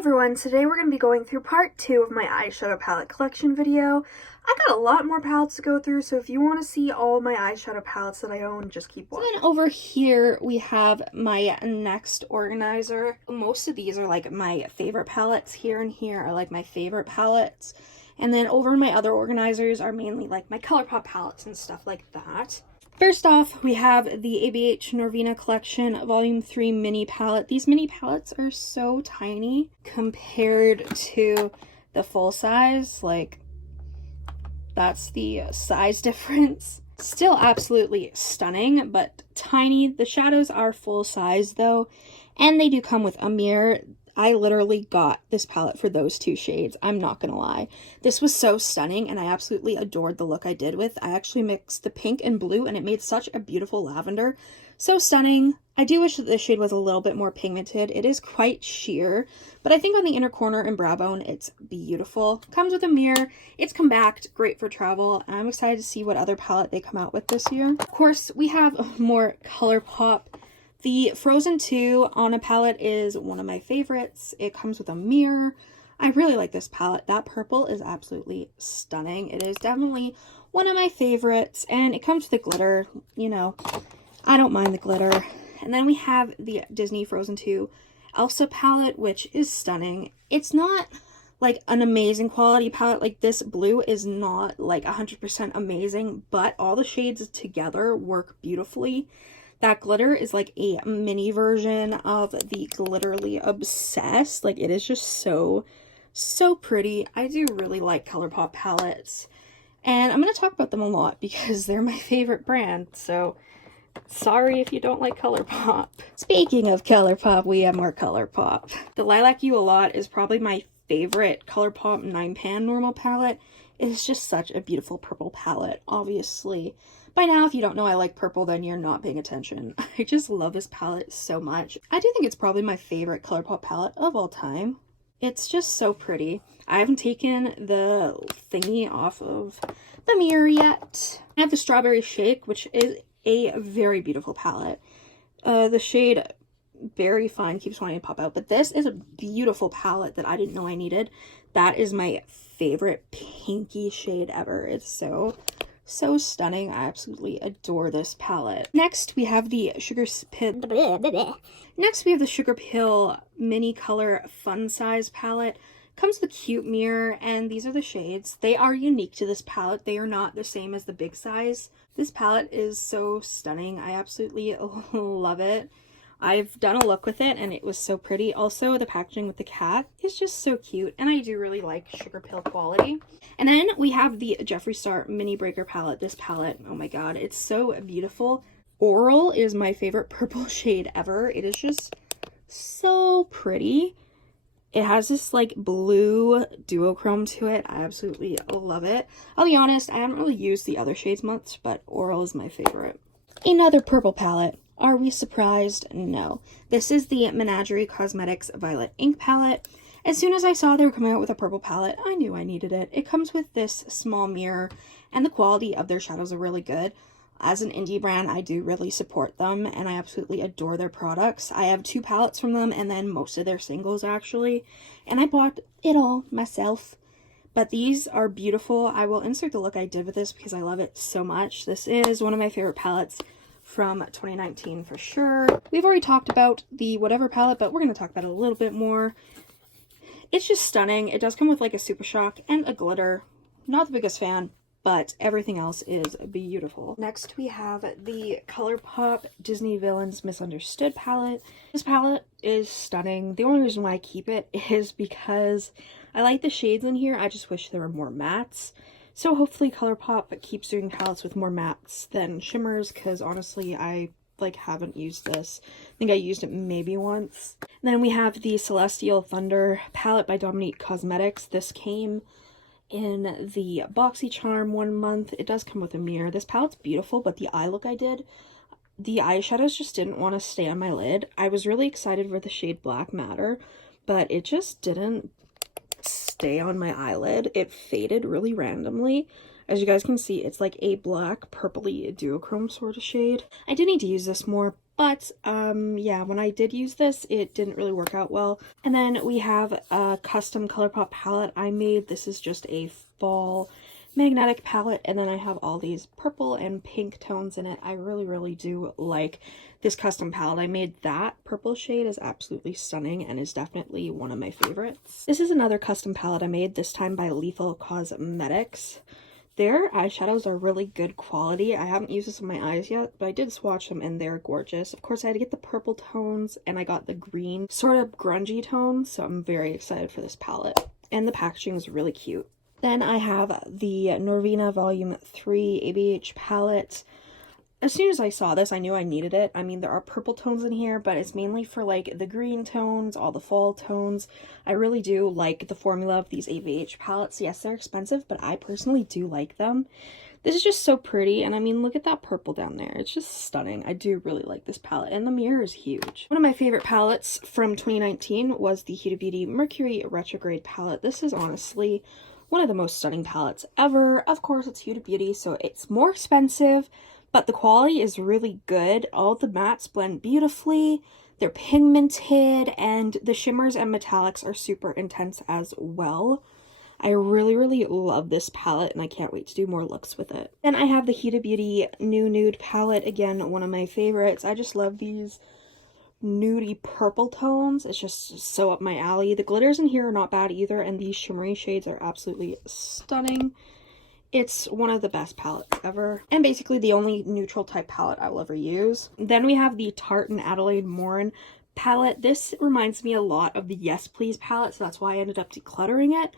everyone, today we're going to be going through part 2 of my eyeshadow palette collection video. I got a lot more palettes to go through, so if you want to see all my eyeshadow palettes that I own, just keep watching. Then over here we have my next organizer. Most of these are like my favorite palettes. Here and here are like my favorite palettes. And then over my other organizers are mainly like my ColourPop palettes and stuff like that. First off, we have the ABH Norvina Collection Volume 3 mini palette. These mini palettes are so tiny compared to the full size. Like, that's the size difference. Still absolutely stunning, but tiny. The shadows are full size though, and they do come with a mirror. I literally got this palette for those two shades. I'm not gonna lie. This was so stunning, and I absolutely adored the look I did with. I actually mixed the pink and blue, and it made such a beautiful lavender. So stunning. I do wish that this shade was a little bit more pigmented. It is quite sheer, but I think on the inner corner and brow bone, it's beautiful. Comes with a mirror. It's compact, great for travel, and I'm excited to see what other palette they come out with this year. Of course, we have more ColourPop. The Frozen 2 on a palette is one of my favorites. It comes with a mirror. I really like this palette. That purple is absolutely stunning. It is definitely one of my favorites, and it comes with the glitter. You know, I don't mind the glitter. And then we have the Disney Frozen 2 Elsa palette, which is stunning. It's not like an amazing quality palette. Like, this blue is not like 100% amazing, but all the shades together work beautifully. That glitter is like a mini version of the Glitterly Obsessed. Like, it is just so pretty. I do really like ColourPop palettes, and I'm going to talk about them a lot because they're my favorite brand, so sorry if you don't like ColourPop. Speaking of ColourPop, we have more ColourPop. The Lilac You A Lot is probably my favorite ColourPop 9-pan normal palette. It is just such a beautiful purple palette, obviously. By now, if you don't know I like purple, then you're not paying attention. I just love this palette so much. I do think it's probably my favorite ColourPop palette of all time. It's just so pretty. I haven't taken the thingy off of the mirror yet. I have the Strawberry Shake, which is a very beautiful palette. The shade Very Fine keeps wanting to pop out, but this is a beautiful palette that I didn't know I needed. That is my favorite pinky shade ever. It's so stunning. I absolutely adore this palette. Next, we have the Sugar Pill Mini Color Fun Size palette. Comes with a cute mirror, and these are the shades. They are unique to this palette. They are not the same as the big size. This palette is so stunning. I absolutely love it. I've done a look with it, and it was so pretty. Also, the packaging with the cat is just so cute, and I do really like Sugar Pill quality. And then we have the Jeffree Star Mini Breaker palette. This palette, oh my god, it's so beautiful. Oral is my favorite purple shade ever. It is just so pretty. It has this like blue duochrome to it. I absolutely love it. I'll be honest, I haven't really used the other shades much, but Oral is my favorite. Another purple palette. Are we surprised? No. This is the Menagerie Cosmetics Violet Ink palette. As soon as I saw they were coming out with a purple palette, I knew I needed it. It comes with this small mirror, and the quality of their shadows are really good. As an indie brand, I do really support them, and I absolutely adore their products. I have 2 palettes from them, and then most of their singles, actually. And I bought it all myself. But these are beautiful. I will insert the look I did with this because I love it so much. This is one of my favorite palettes from 2019 for sure. We've already talked about the Whatever palette, but we're going to talk about it a little bit more. It's just stunning. It does come with like a Super Shock and a glitter. Not the biggest fan, but everything else is beautiful. Next, we have the ColourPop Disney Villains Misunderstood palette. This palette is stunning. The only reason why I keep it is because I like the shades in here. I just wish there were more mattes. So hopefully ColourPop keeps doing palettes with more mattes than shimmers, because honestly, I like haven't used this. I think I used it maybe once. Then we have the Celestial Thunder palette by Dominique Cosmetics. This came in the BoxyCharm 1 month. It does come with a mirror. This palette's beautiful, but the eye look I did, the eyeshadows just didn't want to stay on my lid. I was really excited for the shade Black Matter, but it just didn't stay on my eyelid. It faded really randomly. As you guys can see, it's like a black purpley duochrome sort of shade. I do need to use this more, But yeah, when I did use this, it didn't really work out well. And then we have a custom ColourPop palette I made. This is just a fall magnetic palette, and then I have all these purple and pink tones in it. I really do like this custom palette. I made that purple shade is absolutely stunning and is definitely one of my favorites. This is another custom palette I made, this time by Lethal Cosmetics. Their eyeshadows are really good quality. I haven't used this on my eyes yet, but I did swatch them and they're gorgeous. Of course, I had to get the purple tones and I got the green, sort of grungy tones, so I'm very excited for this palette. And the packaging is really cute. Then I have the Norvina Volume 3 ABH palette. As soon as I saw this, I knew I needed it. I mean, there are purple tones in here, but it's mainly for like the green tones, all the fall tones. I really do like the formula of these ABH palettes. Yes, they're expensive, but I personally do like them. This is just so pretty, and I mean, look at that purple down there. It's just stunning. I do really like this palette, and the mirror is huge. One of my favorite palettes from 2019 was the Huda Beauty Mercury Retrograde palette. This is honestly one of the most stunning palettes ever. Of course, it's Huda Beauty, so it's more expensive, but the quality is really good. All the mattes blend beautifully, they're pigmented, and the shimmers and metallics are super intense as well. I really love this palette, and I can't wait to do more looks with it. Then I have the Huda Beauty New Nude palette, again, one of my favorites. I just love these nudie purple tones. It's just so up my alley. The glitters in here are not bad either, and these shimmery shades are absolutely stunning. It's one of the best palettes ever, and basically the only neutral type palette I will ever use. Then we have the Tarte and Adelaide Morin palette. This reminds me a lot of the Yes Please palette, so that's why I ended up decluttering it.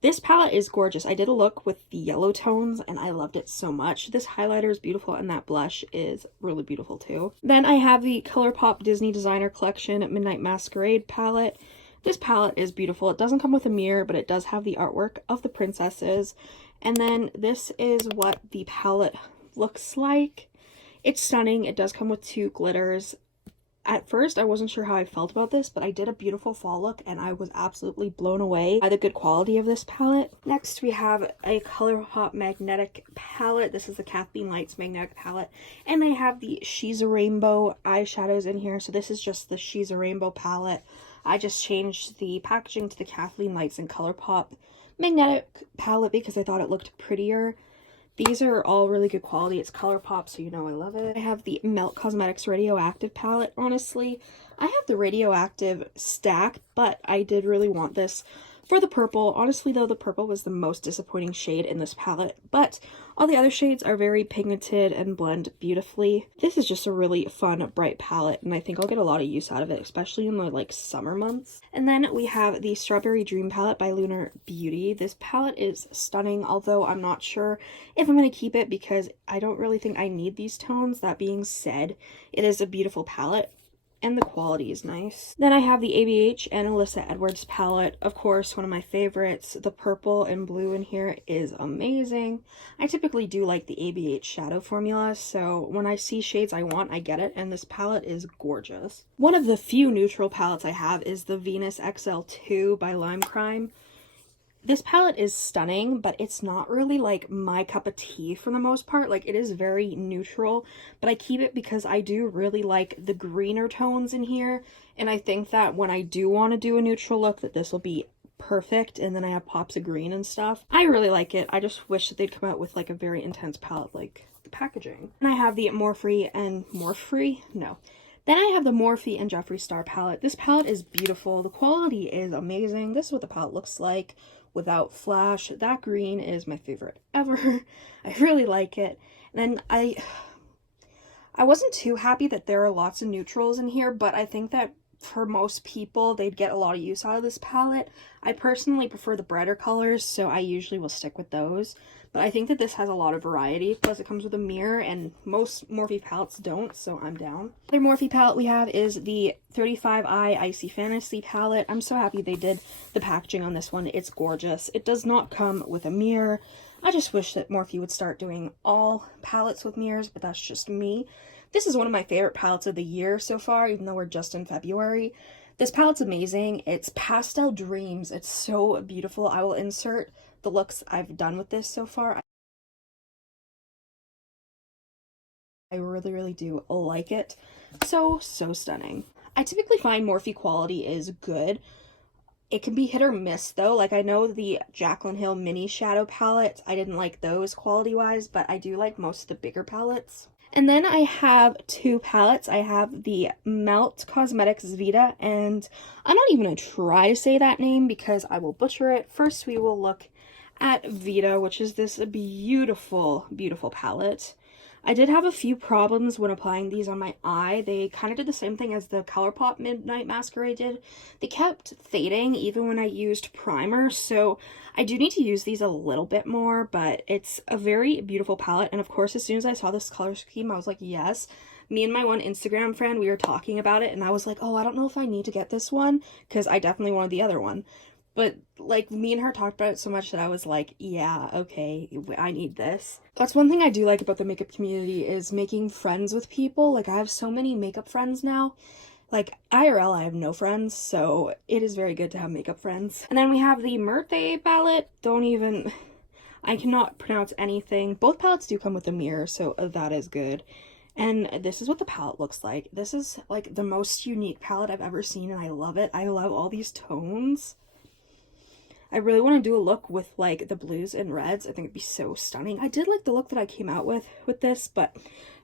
This palette is gorgeous. I did a look with the yellow tones and I loved it so much. This highlighter is beautiful and that blush is really beautiful too. Then I have the ColourPop Disney Designer Collection Midnight Masquerade palette. This palette is beautiful. It doesn't come with a mirror, but it does have the artwork of the princesses. And then this is what the palette looks like. It's stunning. It does come with 2 glitters. At first, I wasn't sure how I felt about this, but I did a beautiful fall look and I was absolutely blown away by the good quality of this palette. Next, we have a ColourPop Magnetic palette. This is the Kathleen Lights Magnetic palette. And they have the She's a Rainbow eyeshadows in here. So this is just the She's a Rainbow palette. I just changed the packaging to the Kathleen Lights and ColourPop Magnetic palette because I thought it looked prettier. These are all really good quality. It's ColourPop, so you know I love it. I have the Melt Cosmetics Radioactive palette. Honestly, I have the Radioactive stack, but I did really want this for the purple. Honestly, though, the purple was the most disappointing shade in this palette, but all the other shades are very pigmented and blend beautifully. This is just a really fun, bright palette, and I think I'll get a lot of use out of it, especially in the, like, summer months. And then we have the Strawberry Dream palette by Lunar Beauty. This palette is stunning, although I'm not sure if I'm going to keep it because I don't really think I need these tones. That being said, it is a beautiful palette. And the quality is nice. Then I have the ABH and Alyssa Edwards palette. Of course, one of my favorites. The purple and blue in here is amazing. I typically do like the ABH shadow formula, so when I see shades I want, I get it, and this palette is gorgeous. One of the few neutral palettes I have is the Venus XL2 by Lime Crime. This palette is stunning, but it's not really like my cup of tea for the most part. Like, it is very neutral, but I keep it because I do really like the greener tones in here, and I think that when I do want to do a neutral look that this will be perfect. And then I have pops of green and stuff. I really like it. I just wish that they'd come out with like a very intense palette like the packaging. And I have the Morphe and Morphe? No. Then I have the Morphe and Jeffree Star palette. This palette is beautiful. The quality is amazing. This is what the palette looks like without flash. That green is my favorite ever. I really like it. And then I wasn't too happy that there are lots of neutrals in here, but I think that for most people, they'd get a lot of use out of this palette. I personally prefer the brighter colors, so I usually will stick with those. But I think that this has a lot of variety, plus it comes with a mirror, and most Morphe palettes don't, so I'm down. The other Morphe palette we have is the 35i Icy Fantasy palette. I'm so happy they did the packaging on this one. It's gorgeous. It does not come with a mirror. I just wish that Morphe would start doing all palettes with mirrors, but that's just me. This is one of my favorite palettes of the year so far, even though we're just in February. This palette's amazing. It's Pastel Dreams. It's so beautiful. I will insert the looks I've done with this so far. I really do like it. So stunning. I typically find Morphe quality is good. It can be hit or miss though. Like I know the Jaclyn Hill mini shadow palettes, I didn't like those quality wise, but I do like most of the bigger palettes. And then I have two palettes. I have the Melt Cosmetics Vita, and I'm not even going to try to say that name because I will butcher it. First, we will look at Vita, which is this beautiful palette. I did have a few problems when applying these on my eye. They kind of did the same thing as the ColourPop Midnight Masquerade did. They kept fading even when I used primer, so I do need to use these a little bit more, but it's a very beautiful palette. And of course, as soon as I saw this color scheme, I was like, yes. Me and my one Instagram friend, we were talking about it, and I was like, oh, I don't know if I need to get this one, because I definitely wanted the other one. But, like, me and her talked about it so much that I was like, yeah, okay, I need this. That's one thing I do like about the makeup community is making friends with people. Like, I have so many makeup friends now. Like, IRL, I have no friends, so it is very good to have makeup friends. And then we have the Murthy palette. I cannot pronounce anything. Both palettes do come with a mirror, so that is good. And this is what the palette looks like. This is, like, the most unique palette I've ever seen, and I love it. I love all these tones. I really want to do a look with, like, the blues and reds. I think it'd be so stunning. I did like the look that I came out with this, but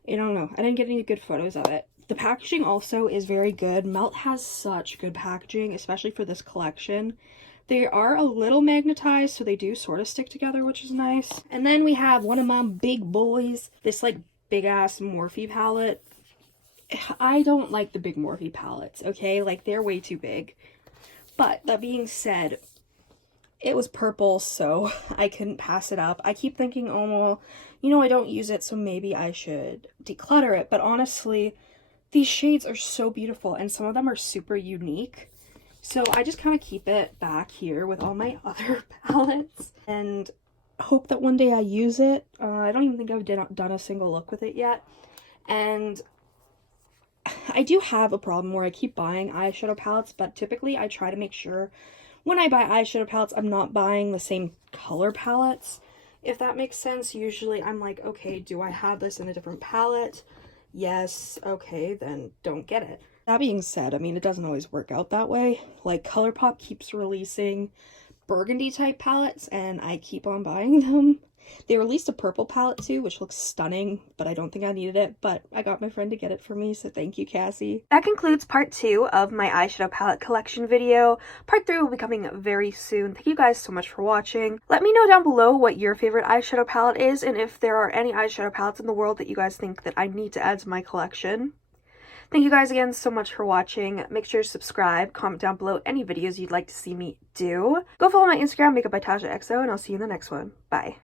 I don't know. I didn't get any good photos of it. The packaging also is very good. Melt has such good packaging, especially for this collection. They are a little magnetized, so they do sort of stick together, which is nice. And then we have one of my big boys, this, like, big-ass Morphe palette. I don't like the big Morphe palettes, okay? Like, they're way too big. But that being said, it was purple, so I couldn't pass it up. I keep thinking, oh, well, you know, I don't use it, so maybe I should declutter it. But honestly, these shades are so beautiful, and some of them are super unique. So I just kind of keep it back here with all my other palettes and hope that one day I use it. I don't even think I've done a single look with it yet. And I do have a problem where I keep buying eyeshadow palettes, but typically I try to make sure when I buy eyeshadow palettes, I'm not buying the same color palettes, if that makes sense. Usually I'm like, okay, do I have this in a different palette? Yes, okay, then don't get it. That being said, I mean, it doesn't always work out that way. Like, ColourPop keeps releasing burgundy type palettes, and I keep on buying them. They released a purple palette too, which looks stunning, but I don't think I needed it, but I got my friend to get it for me, so thank you, Cassie. That concludes part 2 of my eyeshadow palette collection video. Part 3 will be coming very soon. Thank you guys so much for watching. Let me know down below what your favorite eyeshadow palette is, and if there are any eyeshadow palettes in the world that you guys think that I need to add to my collection. Thank you guys again so much for watching. Make sure to subscribe, comment down below any videos you'd like to see me do. Go follow my Instagram, Makeup by Tasha XO, and I'll see you in the next one. Bye.